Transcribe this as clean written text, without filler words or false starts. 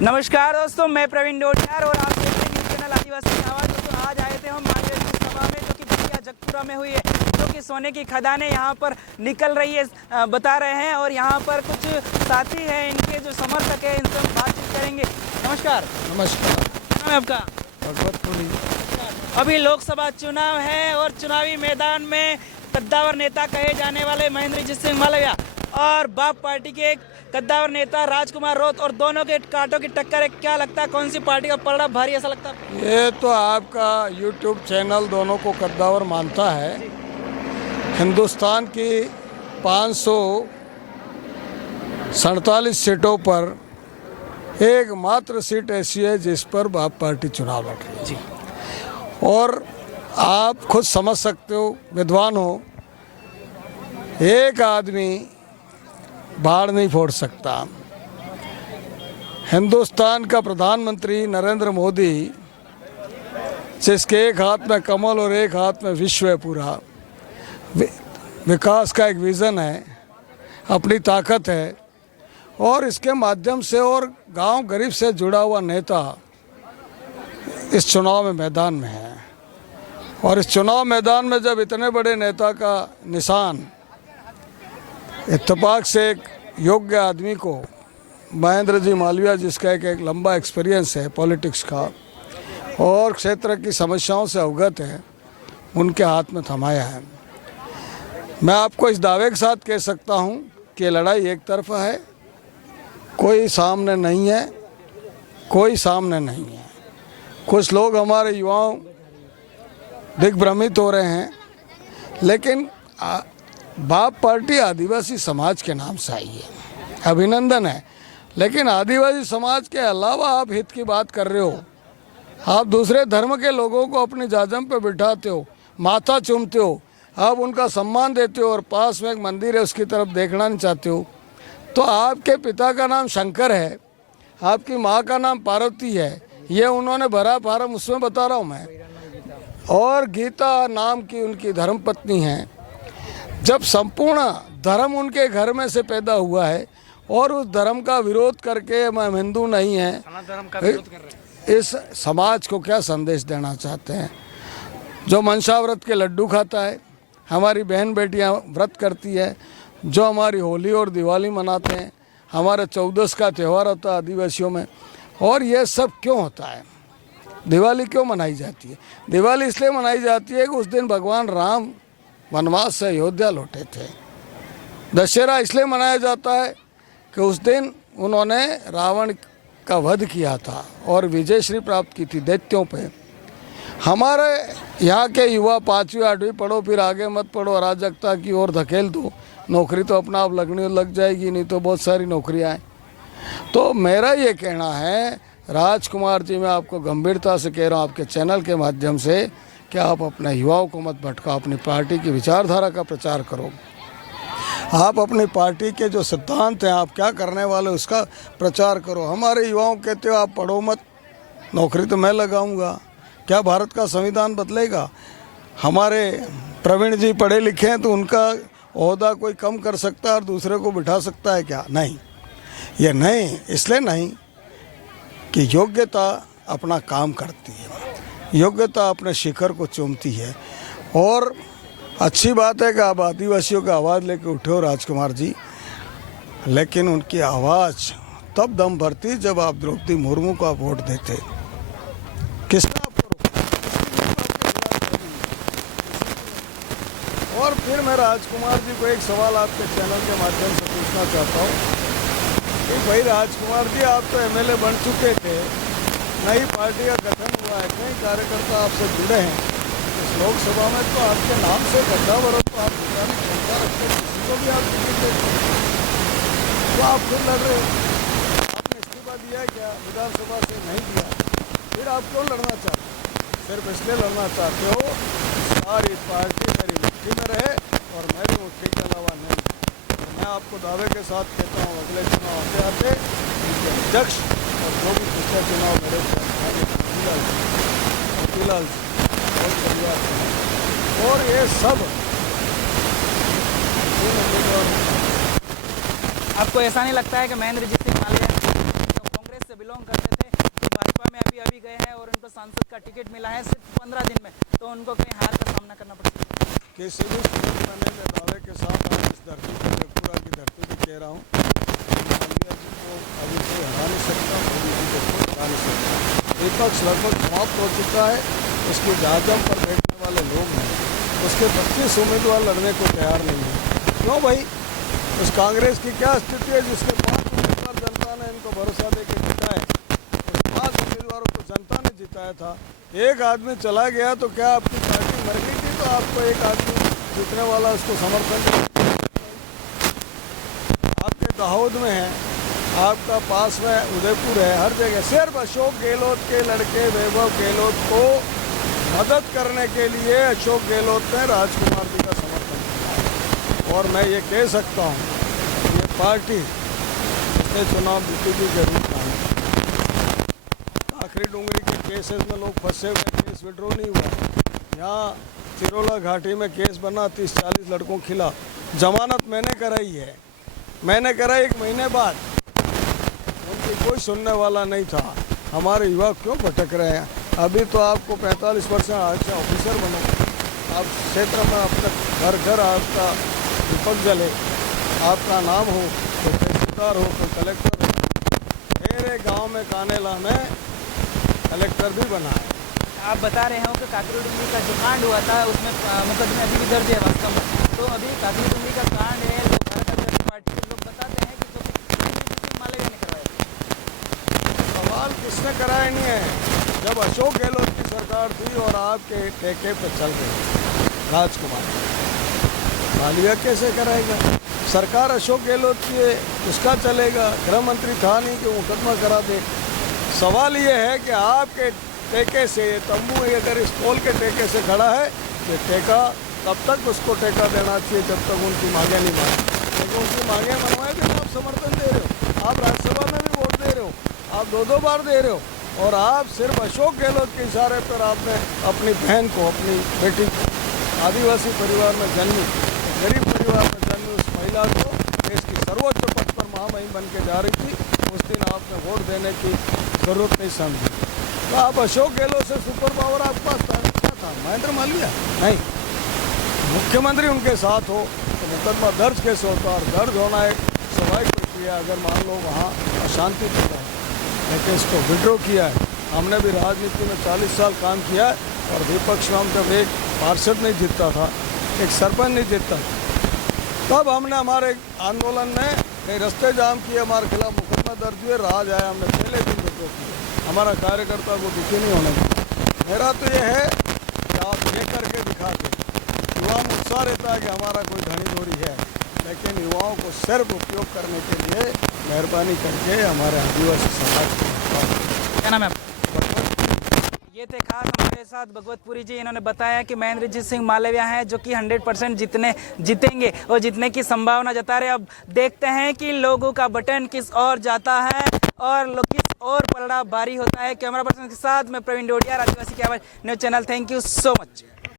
नमस्कार दोस्तों, मैं प्रवीण डोडियार और आप देख रहे हैं न्यूज़ चैनल आदिवासी की आवाज़। दोस्तों आज आए थे हम मालवीय सभा में, जो कि बलिया जगपुरा में हुई है, जो कि सोने की खदानें यहाँ पर निकल रही है बता रहे हैं। और यहाँ पर कुछ साथी हैं, इनके जो समर्थक हैं, इनसे हम बातचीत करेंगे। नमस्कार। नमस्कार। क्या नाम है आपका? भगवतपुरी। अभी लोकसभा चुनाव है और चुनावी मैदान में कद्दावर नेता कहे जाने वाले महेंद्रजीत सिंह मालवीय और बाप पार्टी के एक कद्दावर नेता राजकुमार रोत, और दोनों के कांटों की टक्कर है। क्या लगता है, कौन सी पार्टी का पलड़ा भारी ऐसा लगता है? ये तो आपका यूट्यूब चैनल दोनों को कद्दावर मानता है। हिंदुस्तान की 547 सीटों पर एकमात्र सीट ऐसी है जिस पर बाप पार्टी चुनाव लड़ रही है जी। और आप खुद समझ सकते हो, विद्वान हो, एक आदमी बाढ़ नहीं फोड़ सकता। हिंदुस्तान का प्रधानमंत्री नरेंद्र मोदी, जिसके एक हाथ में कमल और एक हाथ में विश्व है, पूरा विकास का एक विज़न है, अपनी ताकत है, और इसके माध्यम से और गांव गरीब से जुड़ा हुआ नेता इस चुनाव में मैदान में है। और इस चुनाव मैदान में जब इतने बड़े नेता का निशान इत्तेफाक से एक योग्य आदमी को, महेंद्र जी मालवीय, जिसका एक लंबा एक्सपीरियंस है पॉलिटिक्स का और क्षेत्र की समस्याओं से अवगत है, उनके हाथ में थमाया है। मैं आपको इस दावे के साथ कह सकता हूं कि लड़ाई एक तरफा है, कोई सामने नहीं है, कोई सामने नहीं है। कुछ लोग हमारे युवाओं दिग्भ्रमित हो रहे हैं, लेकिन बाप पार्टी आदिवासी समाज के नाम से आई है, अभिनंदन है। लेकिन आदिवासी समाज के अलावा आप हित की बात कर रहे हो, आप दूसरे धर्म के लोगों को अपनी जाजम पे बिठाते हो, माथा चूमते हो, आप उनका सम्मान देते हो और पास में एक मंदिर है उसकी तरफ देखना नहीं चाहते हो। तो आपके पिता का नाम शंकर है, आपकी माँ का नाम पार्वती है, ये उन्होंने भरा फार्म उसमें बता रहा हूँ मैं। और गीता नाम की उनकी धर्मपत्नी हैं। जब संपूर्ण धर्म उनके घर में से पैदा हुआ है और उस धर्म का विरोध करके हम हिंदू नहीं हैं, इस समाज को क्या संदेश देना चाहते हैं? जो मनसा व्रत के लड्डू खाता है, हमारी बहन बेटियां व्रत करती है, जो हमारी होली और दिवाली मनाते हैं, हमारे 14 का त्यौहार होता है आदिवासियों में, और ये सब क्यों होता है? दिवाली क्यों मनाई जाती है? दिवाली इसलिए मनाई जाती है कि उस दिन भगवान राम वनवास से अयोध्या लौटे थे। दशहरा इसलिए मनाया जाता है कि उस दिन उन्होंने रावण का वध किया था और विजयश्री प्राप्त की थी दैत्यों पे। हमारे यहाँ के युवा 5वीं 8वीं पढ़ो, फिर आगे मत पढ़ो, अराजकता की ओर धकेल दो, नौकरी तो अपना आप लगने लग जाएगी, नहीं तो बहुत सारी नौकरियाँ हैं। तो मेरा ये कहना है, राजकुमार जी, मैं आपको गंभीरता से कह रहा हूँ आपके चैनल के माध्यम से, कि आप अपने युवाओं को मत भटकाओ, अपनी पार्टी की विचारधारा का प्रचार करो। आप अपनी पार्टी के जो सिद्धांत हैं, आप क्या करने वाले उसका प्रचार करो। हमारे युवाओं कहते हो आप पढ़ो मत, नौकरी तो मैं लगाऊंगा। क्या भारत का संविधान बदलेगा? हमारे प्रवीण जी पढ़े लिखे हैं तो उनका ओहदा कोई कम कर सकता है और दूसरे को बिठा सकता है क्या? नहीं, ये नहीं, इसलिए नहीं कि योग्यता अपना काम करती है, योग्यता अपने शिखर को चूमती है। और अच्छी बात है कि आप आदिवासियों का आवाज़ लेके उठे हो राजकुमार जी, लेकिन उनकी आवाज़ तब दम भरती जब आप द्रौपदी मुर्मू को आप वोट देते। किसने आपको रोका? और फिर मैं राजकुमार जी को एक सवाल आपके चैनल के माध्यम से पूछना चाहता हूँ कि भाई राजकुमार जी, आप तो एमएलए बन चुके थे, नई पार्टी का गठन हुआ है, कई कार्यकर्ता आपसे जुड़े हैं इस लोकसभा में, तो आपके नाम से कद्दावर हो, तो आप जिताने की क्षमता रखते, किसी को भी आप टिकट देते, तो आप फिर लड़ रहे हो। आपने इस्तीफा दिया क्या? विधानसभा से नहीं दिया, फिर आप क्यों लड़ना चाहते हो? सिर्फ इसलिए लड़ना चाहते हो सारी पार्टी मेरी मुट्ठी में रहे और मेरी मुट्ठी के अलावा नहीं। तो मैं आपको दावे के साथ कहता हूँ, अगले चुनाव आते आते इनके अध्यक्ष और जो भी पिछले चुनाव मेरे और ये सब आपको ऐसा नहीं लगता है कि महेंद्रजीत सिंह मालवीय कांग्रेस से बिलोंग कर सांसद का टिकट मिला है सिर्फ 15 दिन में, तो उनको कहीं हार का सामना करना पड़ सकता है। किसी भी स्थिति में मैं दावे के साथ आज इस धरती पर त्रिपुरा की धरती पर कह रहा हूँ, मालवीय जी को अभी कोई हरा नहीं सकता, मोदी जी को कोई हरा नहीं सकता। विपक्ष लगभग समाप्त हो चुका है, उसकी जाजम पर बैठने वाले लोग हैं, उसके 25 उम्मीदवार लड़ने को तैयार नहीं है। क्यों भाई? उस कांग्रेस की क्या स्थिति है जिसके 5 उम्मीदवार जनता ने इनको भरोसा दे के जिताए? उस 5 उम्मीदवारों को जनता ने जिताया था। एक आदमी चला गया तो क्या आपकी पार्टी मर गई थी? तो आपको एक आदमी जीतने वाला उसको समर्थन आपके दाहोद में है, आपका पास में उदयपुर है, हर जगह सिर्फ अशोक गहलोत के लड़के वैभव गहलोत को मदद करने के लिए अशोक गहलोत ने राजकुमार जी का समर्थन किया। और मैं ये कह सकता हूँ ये पार्टी पिछले चुनाव जीती भी जरूर काम आखिरी डूंगरी के केसेस में लोग फंसे हुए, केस विड्रॉ नहीं हुआ। यहाँ चिरोला घाटी में केस बना, 30-40 लड़कों के खिलाफ जमानत मैंने कराई है, मैंने कराई 1 महीने बाद, उनकी कोई सुनने वाला नहीं था। हमारे युवा क्यों भटक रहे हैं? अभी तो आपको 45% अच्छा ऑफिसर बनो, आप क्षेत्र में अपने घर घर आपका दीपक जले, आपका नाम हो, कोई तहसीलदार हो, कोई कलेक्टर हो। मेरे गांव में कानेला में कलेक्टर भी बना है। आप बता रहे हो कि काकरी डूंगरी का जो कांड हुआ था उसमें मुकदमे अभी भी दर्ज है वास्तव में, तो अभी काकरी डूंगरी का कांड है जो भारत जनता पार्टी के लोग बताते हैं कि जो कि मालवीय ने करवाया। सवाल किसने कराया नहीं है? जब अशोक गहलोत की सरकार थी और आपके ठेके पे चल रही राजकुमार, मालवीय कैसे कराएगा? सरकार अशोक गहलोत की है, उसका चलेगा। गृह मंत्री था नहीं कि मुकदमा करा दे। सवाल ये है कि आपके ठेके से ये तंबू अगर इस पोल के ठेके से खड़ा है, ये ठेका तब तक उसको ठेका देना चाहिए जब तक उनकी मांगें नहीं मानी। लेकिन उनकी मांगें मनवाए भी आप समर्थन दे रहे हो, आप राज्यसभा में भी वोट दे रहे हो, आप 2-2 बार दे रहे हो, और आप सिर्फ अशोक गहलोत के इशारे पर आपने अपनी बहन को, अपनी बेटी को, आदिवासी परिवार में जन्मी, गरीब परिवार में जन्मी उस महिला को देश की सर्वोच्च पद पर महामहिम बन के जा रही थी, उस दिन आपने वोट देने की जरूरत नहीं समझी। तो आप अशोक गहलोत से सुपर पावर आपके पास क्या था? महेंद्र मालवीय नहीं, मुख्यमंत्री उनके साथ हो तो मुकदमा दर्ज कैसे होता? और दर्ज होना एक स्वाभाविक प्रक्रिया। अगर मान लो वहाँ अशांति थी, लेकिन इसको विड्रॉ किया है। हमने भी राजनीति में 40 साल काम किया है, और विपक्ष में हम जब एक पार्षद नहीं जीतता था, एक सरपंच नहीं जीतता था, तब हमने हमारे आंदोलन में कई रास्ते जाम किए, हमारे खिलाफ मुकदमा दर्ज हुए, राज आया, हमने पहले दिन विड्रॉ किया। हमारा कार्यकर्ता को दुखी नहीं होना चाहिए। मेरा तो ये है कि आप ये करके दिखा के युवाओं में उत्साह रहता है कि हमारा कोई धनी धोरी है, लेकिन युवाओं को सिर्फ उपयोग करने के लिए मेहरबानी करके हमारे आदिवासी समाज को। क्या नाम है आपका? ये थे खास हमारे साथ भगवतपुरी जी। इन्होंने बताया कि महेंद्रजीत सिंह मालवीय हैं जो कि 100% जीतेंगे और जीतने की संभावना जता रहे। अब देखते हैं कि लोगों का बटन किस ओर जाता है और किस ओर पलड़ा भारी होता है। कैमरा पर्सन के साथ मैं प्रवीण डोडिया, आदिवासी की आवाज़ news channel. Thank you so much.